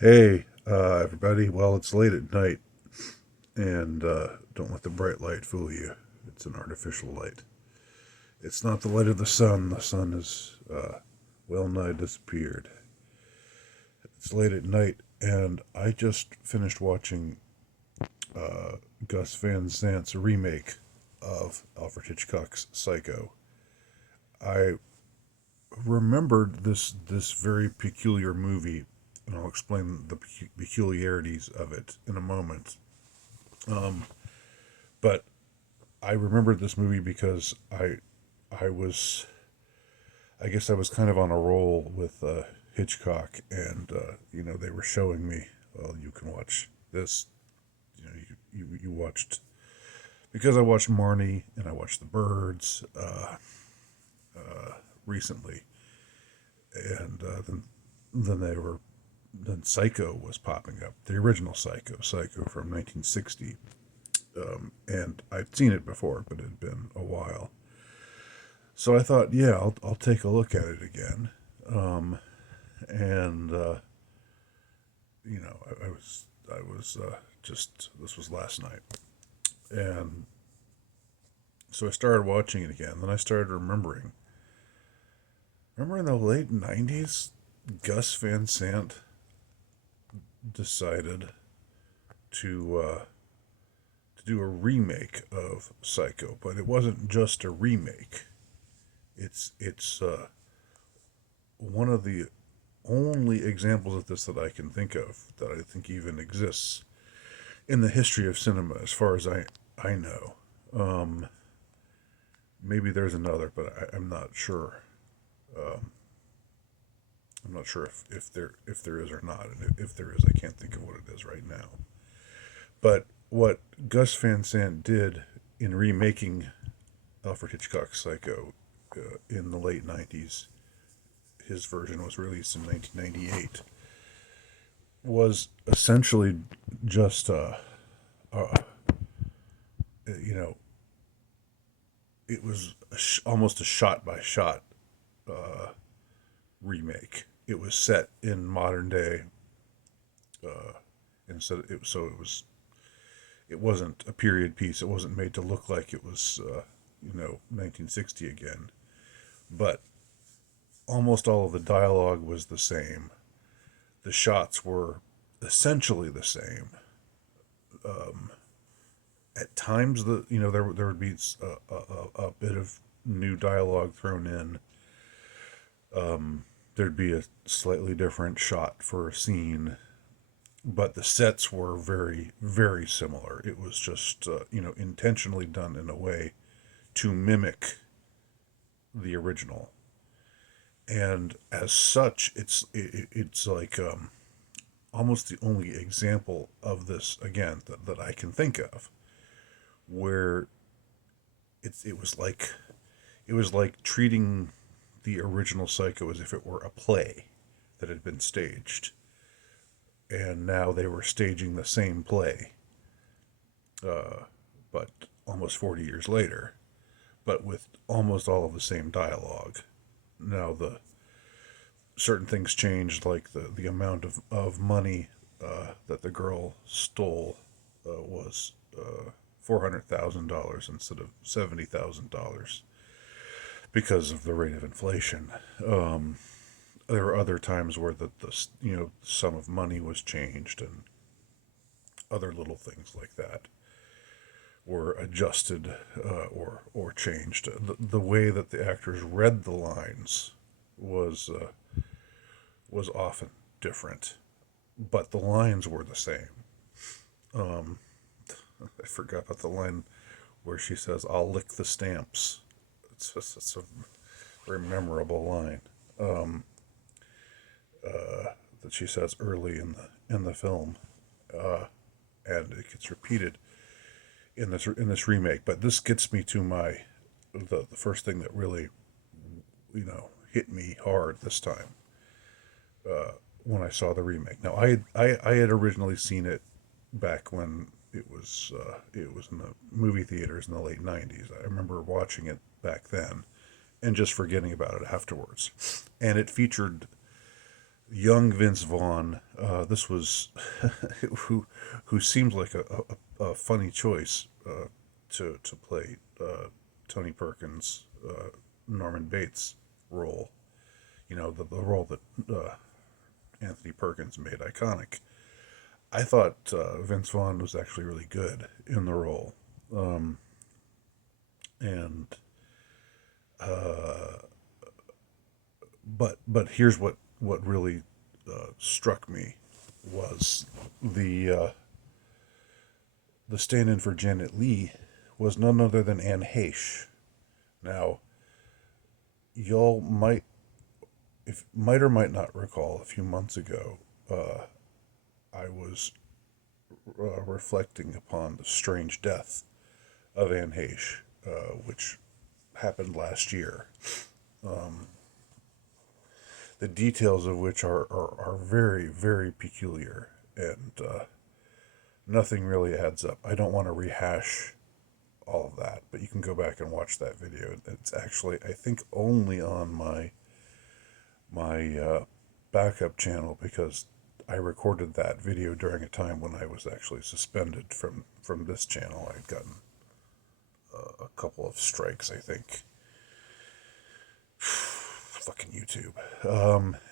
Hey, everybody. Well, it's late at night, and don't let the bright light fool you. It's an artificial light. It's not the light of the sun. The sun has well nigh disappeared. It's late at night, and I just finished watching uh, Gus Van Sant's remake of Alfred Hitchcock's Psycho. I remembered this very peculiar movie, and I'll explain the peculiarities of it in a moment. Um, but I remembered this movie because I was I guess I was kind of on a roll with Hitchcock, and they were showing me, well, you can watch this. You watched, because I watched Marnie and I watched The Birds recently, and then they were then Psycho was popping up, the original Psycho from 1960, and I'd seen it before, but it had been a while. So I thought, yeah, I'll take a look at it again. Um, and I was just, this was last night, and so I started watching it again. Then I started remembering. Remember in the late '90s, Gus Van Sant decided to do a remake of Psycho, but it wasn't just a remake. It's one of the only examples of this that I can think of that I think even exists in the history of cinema, as far as I know. Um, Maybe there's another, but I'm not sure. Um, I'm not sure if there is or not, and if there is, I can't think of what it is right now. But what Gus Van Sant did in remaking Alfred Hitchcock's Psycho in the late '90s, his version was released in 1998, was essentially just a you know it was almost a shot by shot remake. It was set in modern day. Uh, it wasn't a period piece. It wasn't made to look like it was 1960 again. But almost all of the dialogue was the same. The shots were essentially the same. Um, at times, there would be a bit of new dialogue thrown in. There'd be a slightly different shot for a scene, but the sets were very, very similar. It was just, intentionally done in a way to mimic the original. And as such, it's like almost the only example of this, again, that I can think of, where it was like treating the original Psycho as if it were a play that had been staged, and now they were staging the same play, but almost 40 years later, but with almost all of the same dialogue. Now the certain things changed, like the amount of money that the girl stole was $400,000 instead of $70,000 because of the rate of inflation. Um, there were other times where the sum of money was changed, and other little things like that were adjusted or changed. The way that the actors read the lines was was often different, but the lines were the same. Um, I forgot about the line where she says, "I'll lick the stamps." It's a very memorable line um, that she says early in the film, uh, and it gets repeated in this remake. But this gets me to the first thing that really hit me hard this time when I saw the remake. Now I had originally seen it back when it was in the movie theaters in the late '90s. I remember watching it back then and just forgetting about it afterwards. And it featured young Vince Vaughn. This was who seemed like a funny choice to play Tony Perkins, Norman Bates role. The role that Anthony Perkins made iconic. I thought Vince Vaughn was actually really good in the role, and uh, but here's what really struck me was the stand-in for Janet Leigh was none other than Anne Heche. Now, y'all might or might not recall a few months ago, I was reflecting upon the strange death of Anne Heche, which happened last year. The details of which are very, very peculiar, and nothing really adds up. I don't want to rehash all of that, but you can go back and watch that video. It's actually, I think, only on my backup channel, because I recorded that video during a time when I was actually suspended from this channel. I'd gotten a couple of strikes, I think. Fucking YouTube.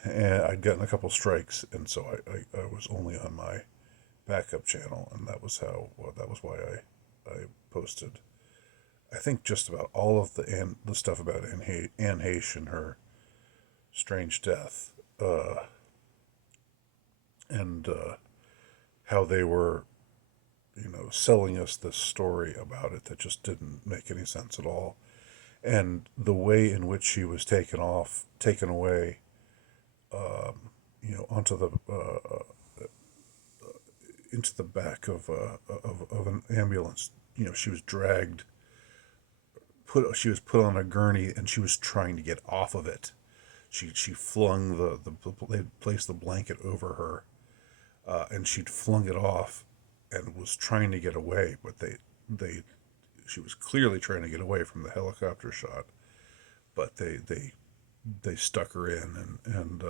And I'd gotten a couple strikes, and so I was only on my backup channel, and that was why I posted, I think, just about all of the stuff about Anne Heche and her strange death, and how they were, selling us this story about it that just didn't make any sense at all, and the way in which she was taken away, onto the into the back of an ambulance. She was dragged. She was put on a gurney, and she was trying to get off of it. She flung they placed the blanket over her, and she'd flung it off, and was trying to get away, but she was clearly trying to get away from the helicopter shot, but they stuck her in and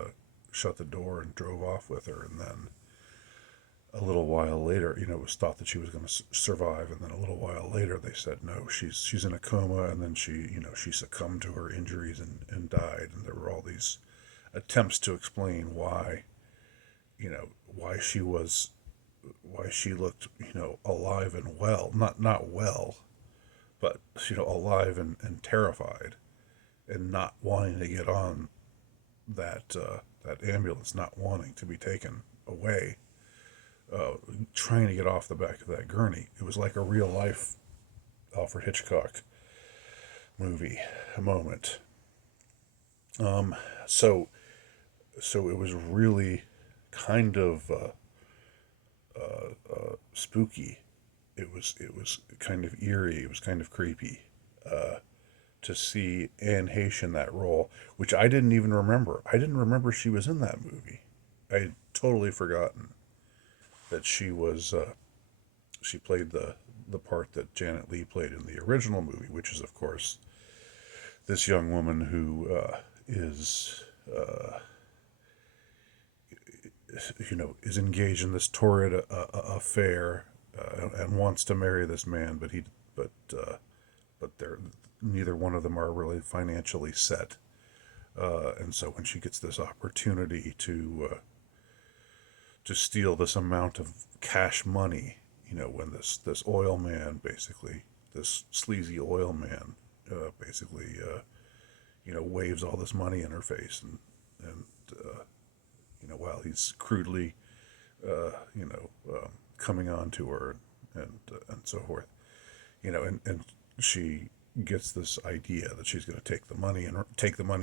shut the door and drove off with her, and then a little while later, it was thought that she was going to survive, and then a little while later they said no, she's in a coma, and then she succumbed to her injuries and died, and there were all these attempts to explain why why she looked alive and well, not well, but alive and terrified, and not wanting to get on that ambulance, not wanting to be taken away. Trying to get off the back of that gurney. It was like a real life Alfred Hitchcock movie moment. So it was really kind of spooky. It was kind of eerie. It was kind of creepy to see Anne Heche in that role, which I didn't even remember. I didn't remember she was in that movie. I had totally forgotten that she played the part that Janet Leigh played in the original movie, which is, of course, this young woman who is engaged in this torrid affair, and wants to marry this man, but they're neither one of them are really financially set, and so when she gets this opportunity to steal this amount of cash money, when this oil man, basically, this sleazy oil man, basically, waves all this money in her face, and while he's crudely, coming on to her, and so forth, and she gets this idea that she's going to take the money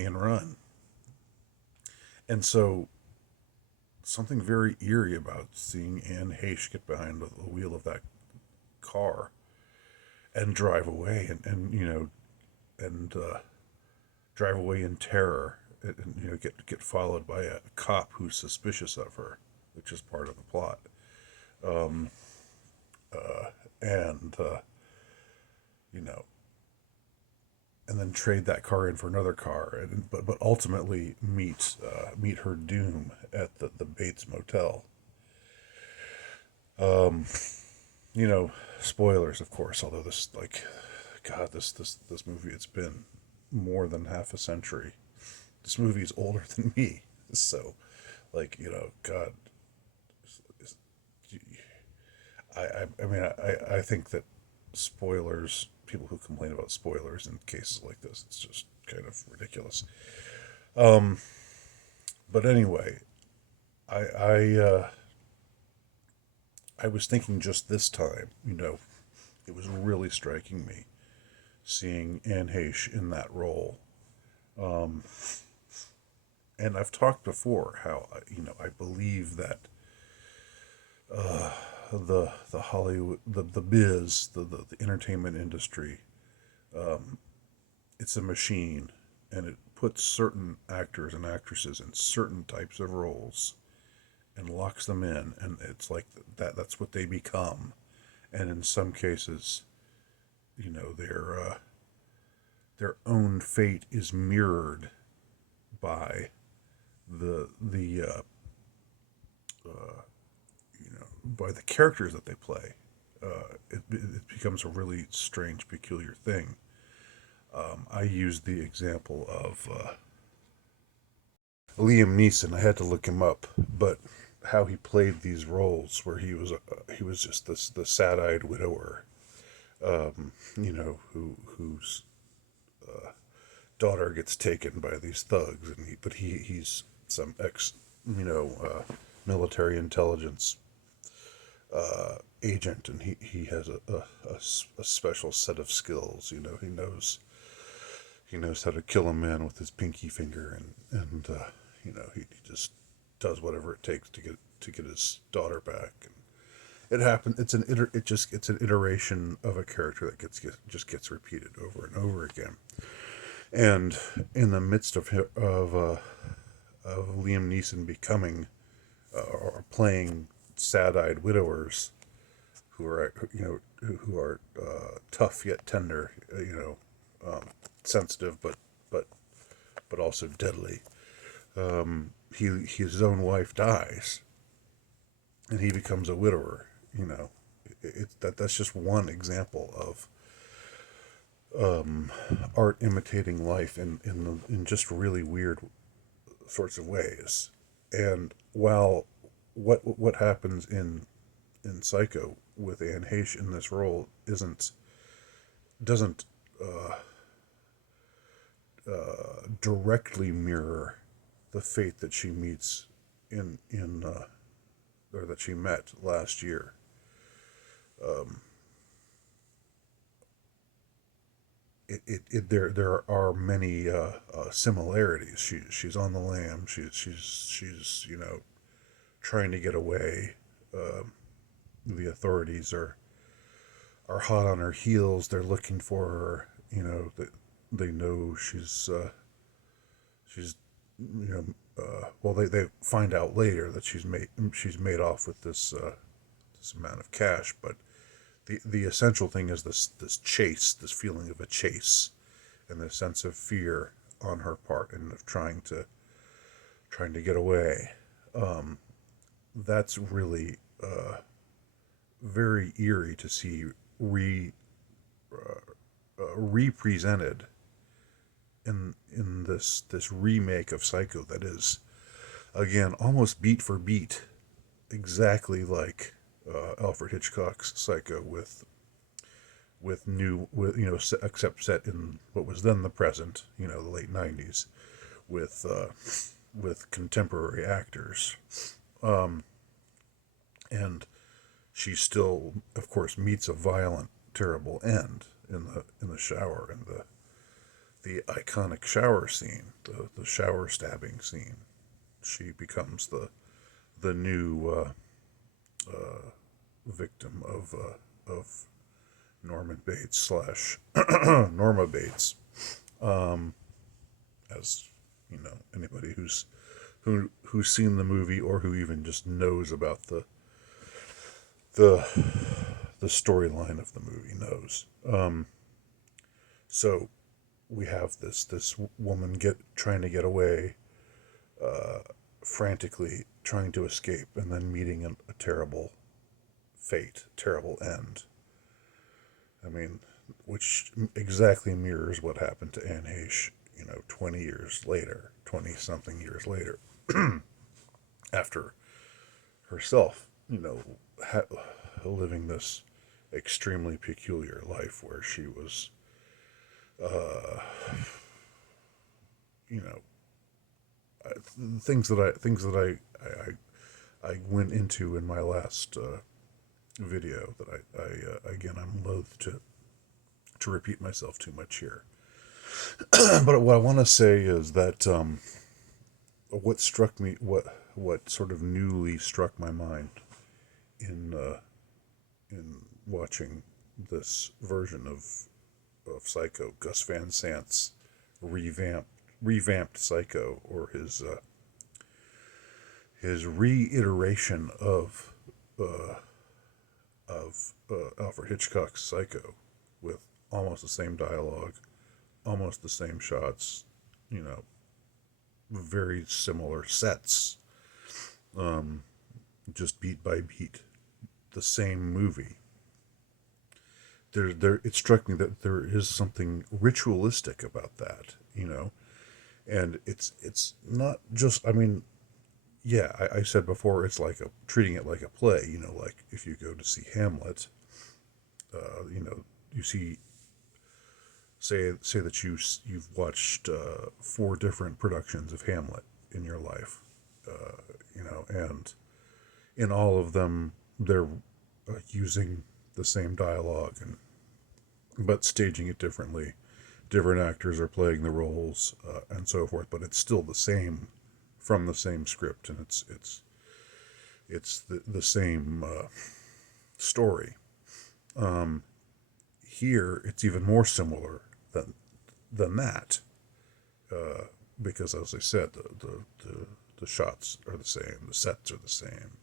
and run, and so something very eerie about seeing Anne Heche get behind the wheel of that car and drive away, and drive away in terror, and get followed by a cop who's suspicious of her, which is part of the plot. And and then trade that car in for another car, and but ultimately meet her doom at the Bates Motel. Um, you know, spoilers, of course. Although this, like, God, this movie, it's been more than half a century. This movie is older than me, so like, God, I mean, I think that spoilers, people who complain about spoilers in cases like this, it's just kind of ridiculous. Um, but anyway, I I was thinking just this time, it was really striking me seeing Anne Heche in that role. Um, and I've talked before how I believe that the Hollywood the biz the entertainment industry, um, it's a machine, and it puts certain actors and actresses in certain types of roles and locks them in, and it's like that's what they become. And in some cases, their own fate is mirrored by the by the characters that they play. It becomes a really strange, peculiar thing. I used the example of Liam Neeson. I had to look him up, but how he played these roles, where he was just this the sad-eyed widower, whose daughter gets taken by these thugs, and he's some ex, military intelligence agent, and he has a special set of skills. He knows how to kill a man with his pinky finger, and he just does whatever it takes to get his daughter back. And it happened. It's an iteration of a character that just gets repeated over and over again. And in the midst of Liam Neeson becoming or playing sad-eyed widowers who are tough yet tender, sensitive but also deadly. His own wife dies, and he becomes a widower. That's just one example of art imitating life in just really weird sorts of ways. And while what happens in Psycho with Anne Heche in this role doesn't directly mirror the fate that she meets in or that she met last year. Um, there are many similarities. She's on the lam. She's trying to get away. The authorities are hot on her heels. They're looking for her. They know she's well, they find out later that she's made off with this amount of cash. But the essential thing is this chase, this feeling of a chase, and the sense of fear on her part, and of trying to get away. Um, that's really very eerie to see represented in this remake of Psycho that is, again, almost beat for beat exactly like Alfred Hitchcock's Psycho, except set in what was then the present, the late '90s, with contemporary actors. Um, and she still, of course, meets a violent, terrible end in the shower, and the iconic shower scene, the shower stabbing scene. She becomes the new victim of Norman Bates slash Norma Bates. Um, as anybody who's seen the movie, or who even just knows about the the storyline of the movie knows. So we have this woman trying to get away, uh, frantically trying to escape, and then meeting a terrible fate, terrible end. I mean, which exactly mirrors what happened to Anne Heche, 20 years later, 20 something years later, after herself, living this extremely peculiar life where she was, uh, you know, things that I went into in my last video that I again, I'm loath to repeat myself too much here. But what I want to say is that what struck me, what sort of newly struck my mind in in watching this version of Psycho, Gus Van Sant's revamped Psycho, or his reiteration uh, of Alfred Hitchcock's Psycho, with almost the same dialogue, almost the same shots, you know, very similar sets, um, just beat by beat, the same movie. It struck me that there is something ritualistic about that, and it's not just. I mean, yeah, I said before, it's like treating it like a play. Like if you go to see Hamlet, you see, say that you've watched four different productions of Hamlet in your life, and in all of them they're using the same dialogue, but staging it differently. Different actors are playing the roles, and so forth, but it's still the same, from the same script, and it's the same story. Um, Here, it's even more similar than that, uh, because, as I said, the shots are the same, the sets are the same,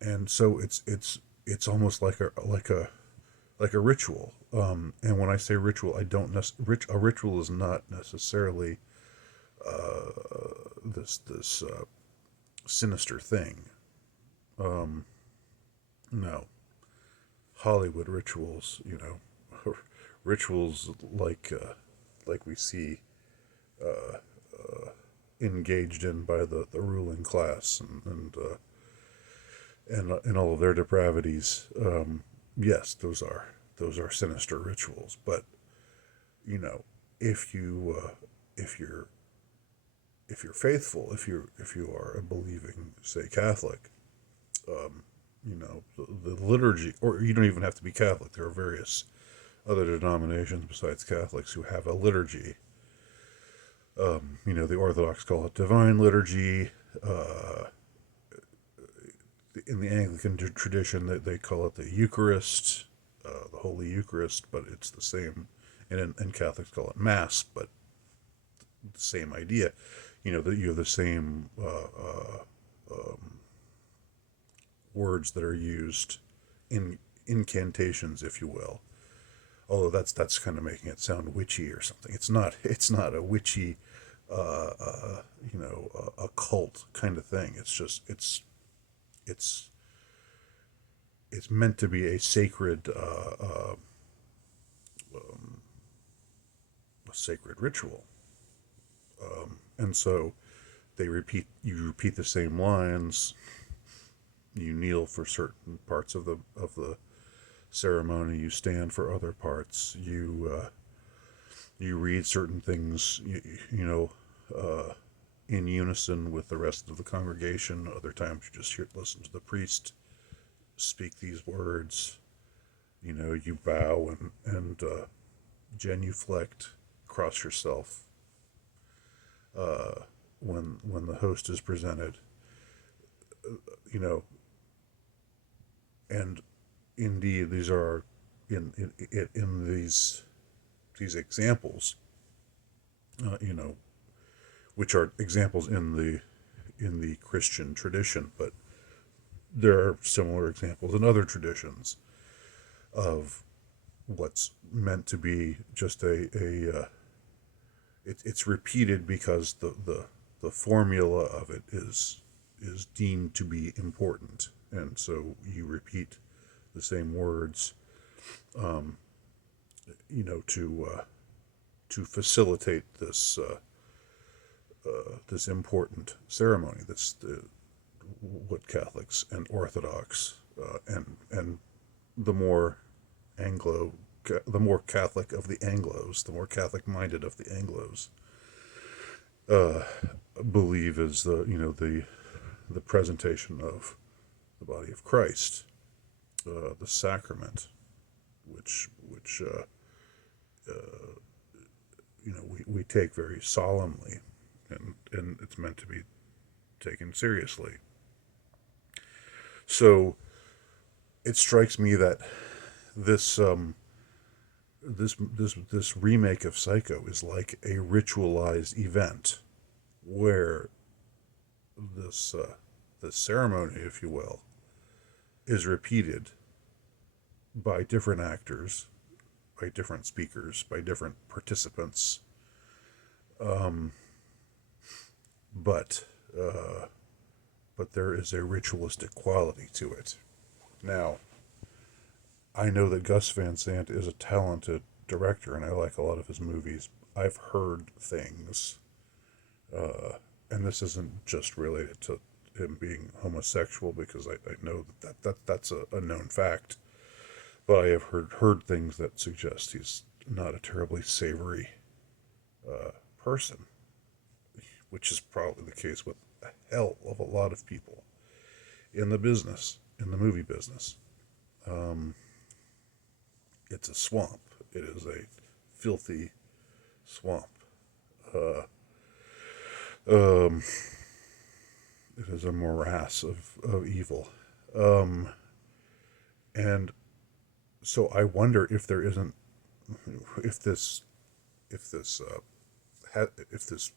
and so it's almost like a ritual. And when I say ritual, I don't a ritual is not necessarily this sinister thing. Um, no, Hollywood rituals, rituals like we see uh, engaged in by the ruling class, and all of their depravities. Yes, those are sinister rituals. But you know, if you if you're if you're faithful, if you are a believing, say, Catholic, um, the liturgy, or you don't even have to be Catholic. There are various other denominations besides Catholics who have a liturgy. The Orthodox call it divine liturgy. Uh, in the Anglican tradition, they call it the Eucharist, the Holy Eucharist, but it's the same. And Catholics call it Mass, but the same idea. That you have the same words that are used in incantations, if you will. Although that's kind of making it sound witchy or something. It's not. It's not a witchy, occult kind of thing. It's just it's it's meant to be a sacred ritual, and so you repeat the same lines. You kneel for certain parts of the ceremony. You stand for other parts. You read certain things. In unison with the rest of the congregation. Other times you just listen to the priest speak these words. You bow and genuflect, cross yourself when the host is presented. You know, and indeed these are in these examples. Uh, you know, which are examples in the Christian tradition, but there are similar examples in other traditions of what's meant to be just it's repeated because the formula of it is deemed to be important, and so you repeat the same words, to facilitate this important ceremony. What Catholics and Orthodox, and the more Anglo the more Catholic of the Anglos, the more Catholic minded of the Anglos, uh, believe is the presentation of the body of Christ, the sacrament, which we take very solemnly, and it's meant to be taken seriously. So it strikes me that this this remake of Psycho is like a ritualized event where this ceremony, if you will, is repeated by different actors, by different speakers, by different participants, um, but but there is a ritualistic quality to it. Now, I know that Gus Van Sant is a talented director, and I like a lot of his movies. I've heard things, uh, and this isn't just related to him being homosexual, because I know that's a known fact. But I have heard things that suggest he's not a terribly savory person, which is probably the case with a hell of a lot of people in the business, in the movie business. Um, it's a swamp. It is a filthy swamp. Uh, um, it is a morass of evil. Um, and so I wonder if there isn't, if this, if this, if this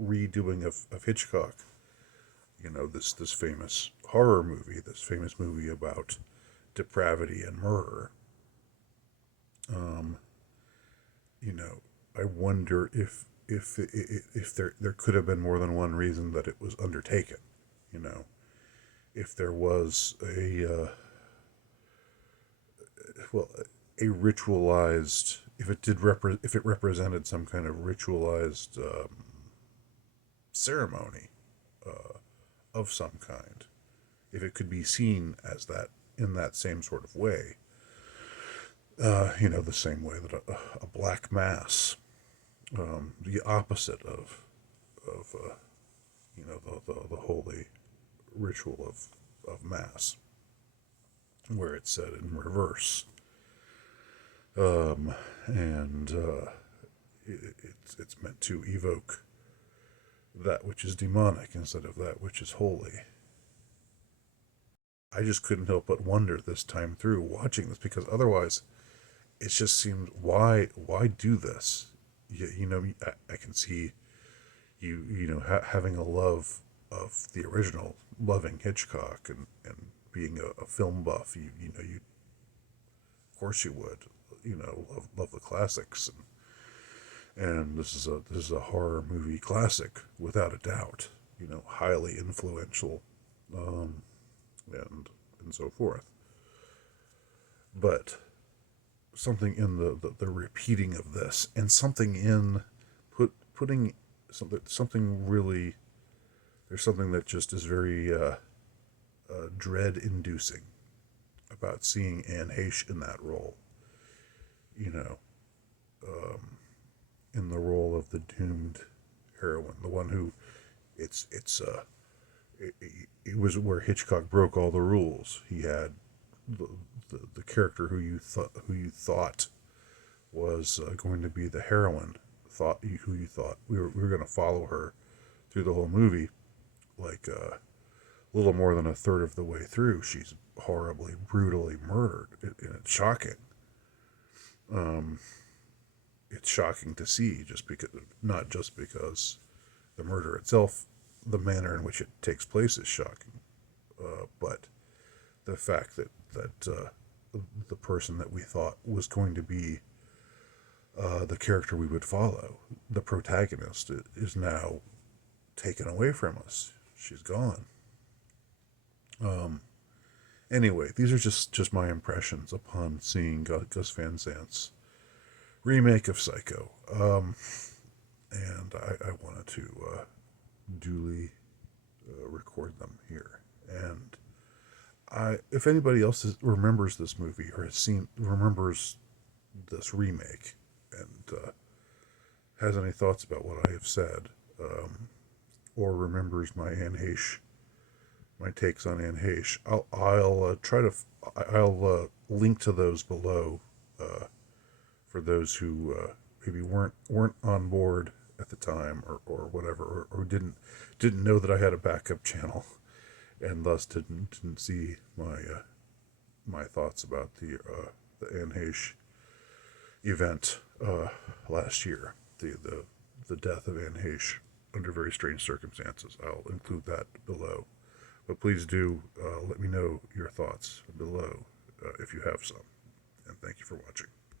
redoing of Hitchcock, this famous horror movie, this famous movie about depravity and murder, um, you know, I wonder if there could have been more than one reason that it was undertaken. You know, if there was well a ritualized, if it represented some kind of ritualized ceremony of some kind, if it could be seen as that, in that same sort of way, the same way that a black mass, the opposite of the holy ritual of mass, where it's said in reverse, and it's meant to evoke that which is demonic instead of that which is holy. I just couldn't help but wonder this time through watching this, because otherwise it just seems, why do this? I can see having a love of the original, loving Hitchcock, and being a film buff. Of course you would, love the classics, and this is a horror movie classic without a doubt. Highly influential, um, and so forth. But something in the repeating of this, and something in putting something really, there's something that just is very dread inducing about seeing Anne Heche in that role. You know, um, in the role of the doomed heroine, the one who, it, it was where Hitchcock broke all the rules. He had the character who you thought was going to be the heroine, who you thought we were going to follow her through the whole movie. Like a little more than a third of the way through, she's horribly, brutally murdered, and it's shocking. Um, it's shocking to see, just because, not just because the murder itself, the manner in which it takes place is shocking, but the fact that the person that we thought was going to be the character we would follow. The protagonist is now taken away from us. She's gone. Anyway, these are just my impressions upon seeing Gus Van Sant's remake of Psycho. And I wanted to duly record them here. And if anybody else remembers this movie or remembers this remake and has any thoughts about what I have said, or remembers my takes on Anne Heche, I'll link to those below for those who maybe weren't on board at the time or whatever, or didn't know that I had a backup channel, and thus didn't see my thoughts about the Anne Heche event last year, the death of Anne Heche under very strange circumstances. I'll include that below, but please do let me know your thoughts below if you have some, and thank you for watching.